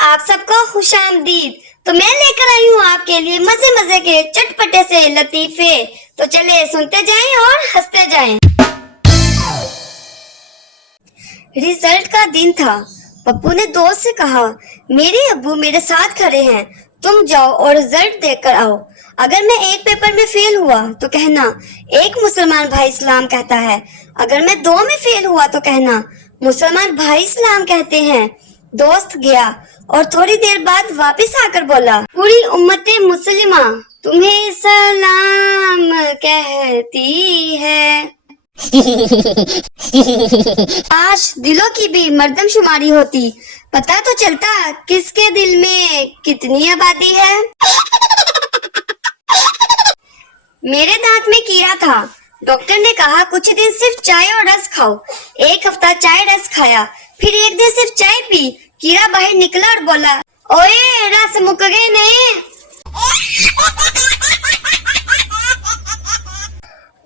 आप सबको खुशामदीद। तो मैं लेकर आई हूँ आपके लिए मजे मजे के चटपटे से लतीफे। तो चले सुनते जाएं और हंसते जाएं। रिजल्ट का दिन था। पप्पू ने दोस्त से कहा, मेरे अब्बू मेरे साथ खड़े हैं, तुम जाओ और रिजल्ट देकर आओ। अगर मैं एक पेपर में फेल हुआ तो कहना एक मुसलमान भाई इस्लाम कहता है, अगर मैं 2 में फेल हुआ तो कहना मुसलमान भाई इस्लाम कहते हैं। दोस्त गया और थोड़ी देर बाद वापस आकर बोला, पूरी उम्मते मुसलिमा तुम्हें सलाम कहती है। काश दिलों की भी मर्दमशुमारी होती, पता तो चलता किसके दिल में कितनी आबादी है। मेरे दांत में कीड़ा था। डॉक्टर ने कहा कुछ दिन सिर्फ चाय और रस खाओ। 1 हफ्ता चाय रस खाया, फिर एक दिन सिर्फ चाय पी। कीड़ा बाहर निकला और बोला, ओए रस मुक गए ने।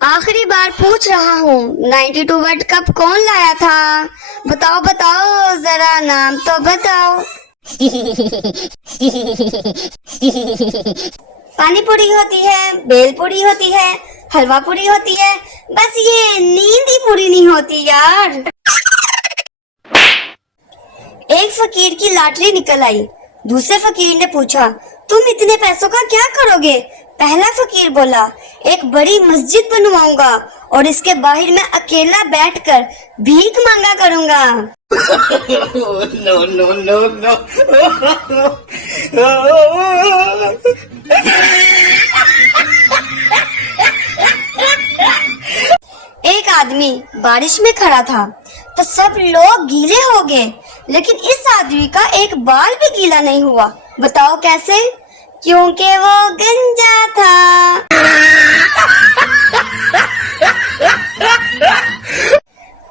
आखिरी बार पूछ रहा हूँ, 92 वर्ल्ड कप कौन लाया था? बताओ बताओ जरा नाम तो बताओ। पानी पूरी होती है, बेल पूरी होती है, हलवा पूरी होती है, बस ये नींद ही पूरी नहीं होती यार। एक फकीर की लॉटरी निकल आई। दूसरे फकीर ने पूछा, तुम इतने पैसों का क्या करोगे? पहला फकीर बोला, एक बड़ी मस्जिद बनवाऊंगा और इसके बाहर मैं अकेला बैठकर भीख मांगा करूंगा। No, no, no, no. एक आदमी बारिश में खड़ा था तो सब लोग गीले हो गए, लेकिन इस आदमी का एक बाल भी गीला नहीं हुआ। बताओ कैसे? क्योंकि वो गंजा था।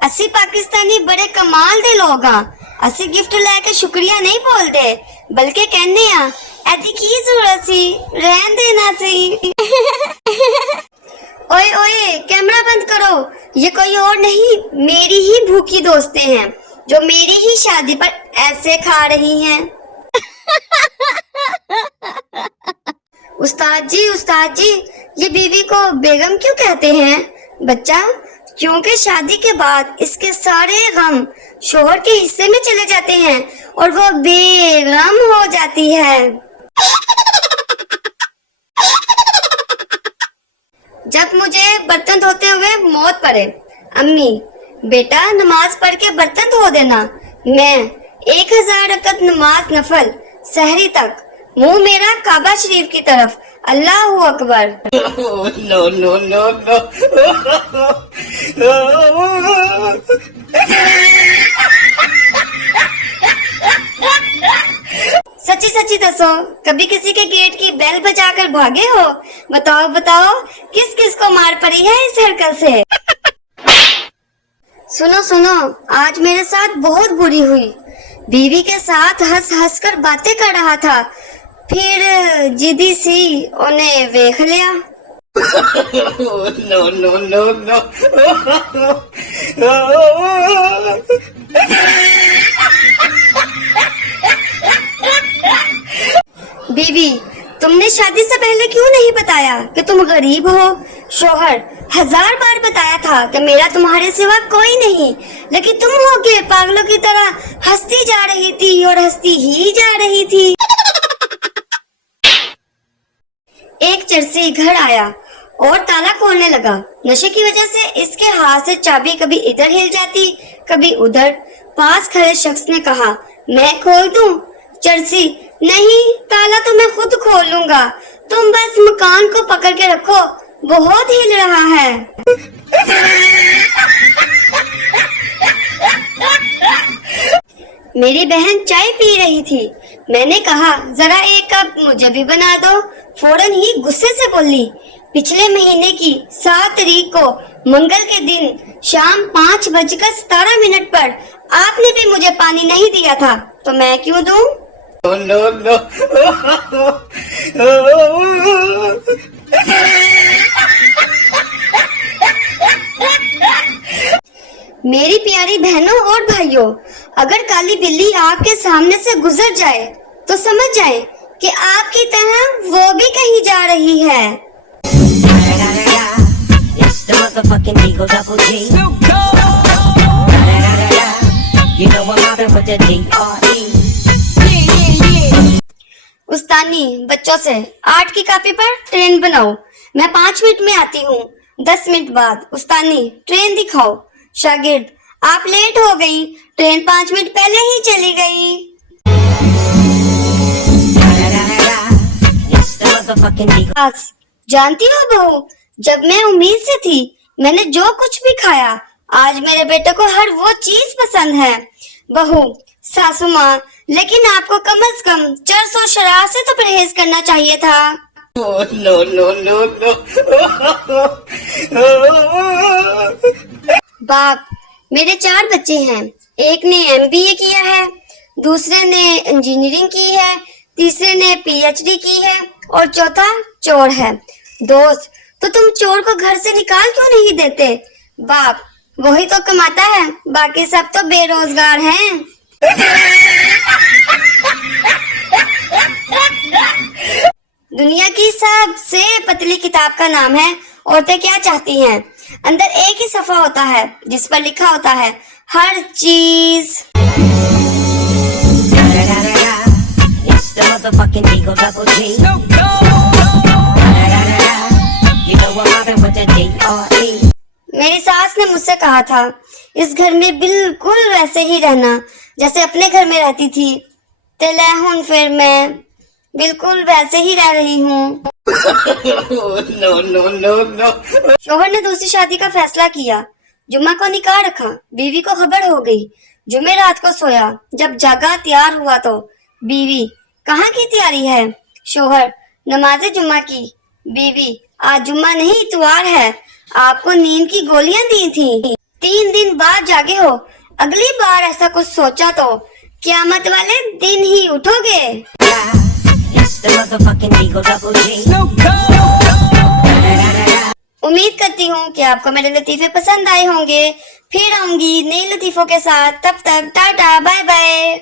असी पाकिस्तानी बड़े कमाल दे लोग हाँ। असी गिफ्ट लेके शुक्रिया नहीं बोलते, बल्कि कहने आ ऐसी की जरूरत सी, रहन देना सी। ओए ओए कैमरा बंद करो, ये कोई और नहीं मेरी ही भूखी दोस्तें हैं जो मेरी ही शादी पर ऐसे खा रही हैं। उस्ताद जी ये बीवी को बेगम क्यों कहते हैं? बच्चा, क्योंकि शादी के बाद इसके सारे गम शोहर के हिस्से में चले जाते हैं और वो बेगम हो जाती है। जब मुझे बर्तन धोते हुए मौत पड़े, अम्मी बेटा नमाज पढ़ के बर्तन धो देना। मैं 1000 रकत नमाज नफल सहरी तक, मुंह मेरा काबा शरीफ की तरफ, Allahu Akbar. No, no, no, no. सच्ची सच्ची दसो, कभी किसी के गेट की बेल बजाकर भागे हो? बताओ बताओ किस किस को मार पड़ी है इस हरकत से? सुनो सुनो, आज मेरे साथ बहुत बुरी हुई। बीवी के साथ हंस हंस कर बातें कर रहा था, फिर जिदी सी उन्हें देख लिया। No, no, no, no. बीवी, तुमने शादी से पहले क्यों नहीं बताया कि तुम गरीब हो? शोहर, 1000 बार बताया था कि मेरा तुम्हारे सिवा कोई नहीं, लेकिन तुम हो के पागलों की तरह हंसती जा रही थी और हंसती ही जा रही थी। एक चरसी घर आया और ताला खोलने लगा। नशे की वजह से इसके हाथ से चाबी कभी इधर हिल जाती कभी उधर। पास खड़े शख्स ने कहा, मैं खोल दूं? चरसी, नहीं, ताला तो मैं खुद खोल लूंगा, तुम बस मकान को पकड़ के रखो, बहुत हिल रहा है। मेरी बहन चाय पी रही थी। मैंने कहा, जरा एक कप मुझे भी बना दो। फौरन ही गुस्से से बोली, पिछले महीने की 7 तारीख को मंगल के दिन शाम 5:17 पर आपने भी मुझे पानी नहीं दिया था, तो मैं क्यों दूं? No, no. मेरी प्यारी बहनों और भाइयों, अगर काली बिल्ली आपके सामने से गुजर जाए तो समझ जाए कि आपकी तरह वो भी कहीं जा रही है। It's the motherfucking Eagle Double G. You know I'm mobbing with the D.R.E. उस्तानी बच्चों से 8 की कॉपी पर ट्रेन बनाओ, मैं 5 मिनट में आती हूँ। 10 मिनट बाद उस्तानी ट्रेन दिखाओ। शागिर्द आप लेट हो गई, ट्रेन 5 मिनट पहले ही चली गई। It's the motherfucking Eagle. आज जानती हो बहू, जब मैं उम्मीद से थी, मैंने जो कुछ भी खाया, आज मेरे बेटे को हर वो चीज पसंद है। बहू, सासू माँ, लेकिन आपको कम से कम चरस और शराब से तो परहेज करना चाहिए था। Oh, no, no, no, no. बाप, मेरे 4 बच्चे हैं। एक ने MBA किया है, दूसरे ने इंजीनियरिंग की है, तीसरे ने PhD की है और चौथा चोर है। दोस्त, तो तुम चोर को घर से निकाल क्यों नहीं देते? बाप, वही तो कमाता है, बाकी सब तो बेरोजगार हैं। दुनिया की सबसे पतली किताब का नाम है औरतें क्या चाहती हैं। अंदर एक ही सफा होता है जिस पर लिखा होता है हर चीज। It's the motherfucking Eagle Double G. You know I'm mobbing with the D.R.E. मेरी सास ने मुझसे कहा था, इस घर में बिल्कुल वैसे ही रहना जैसे अपने घर में रहती थी। तेला हूं फिर मैं बिल्कुल वैसे ही रह रही हूँ। Oh, no, no, no, no. शोहर ने दूसरी शादी का फैसला किया। जुम्मा को निकाह रखा, बीवी को खबर हो गई। जुमे रात को सोया, जब जागा तैयार हुआ तो बीवी, कहाँ की तैयारी है? शोहर, नमाज जुम्मा की। बीवी, आज जुम्मा नहीं इतवार है, आपको नींद की गोलियां दी थी, 3 दिन बाद जागे हो। अगली बार ऐसा कुछ सोचा तो क़यामत वाले दिन ही उठोगे। It's the motherfucking Eagle Double G. उम्मीद करती हूँ कि आपको मेरे लतीफे पसंद आए होंगे। फिर आऊंगी नए लतीफों के साथ, तब तक टाटा बाय बाय।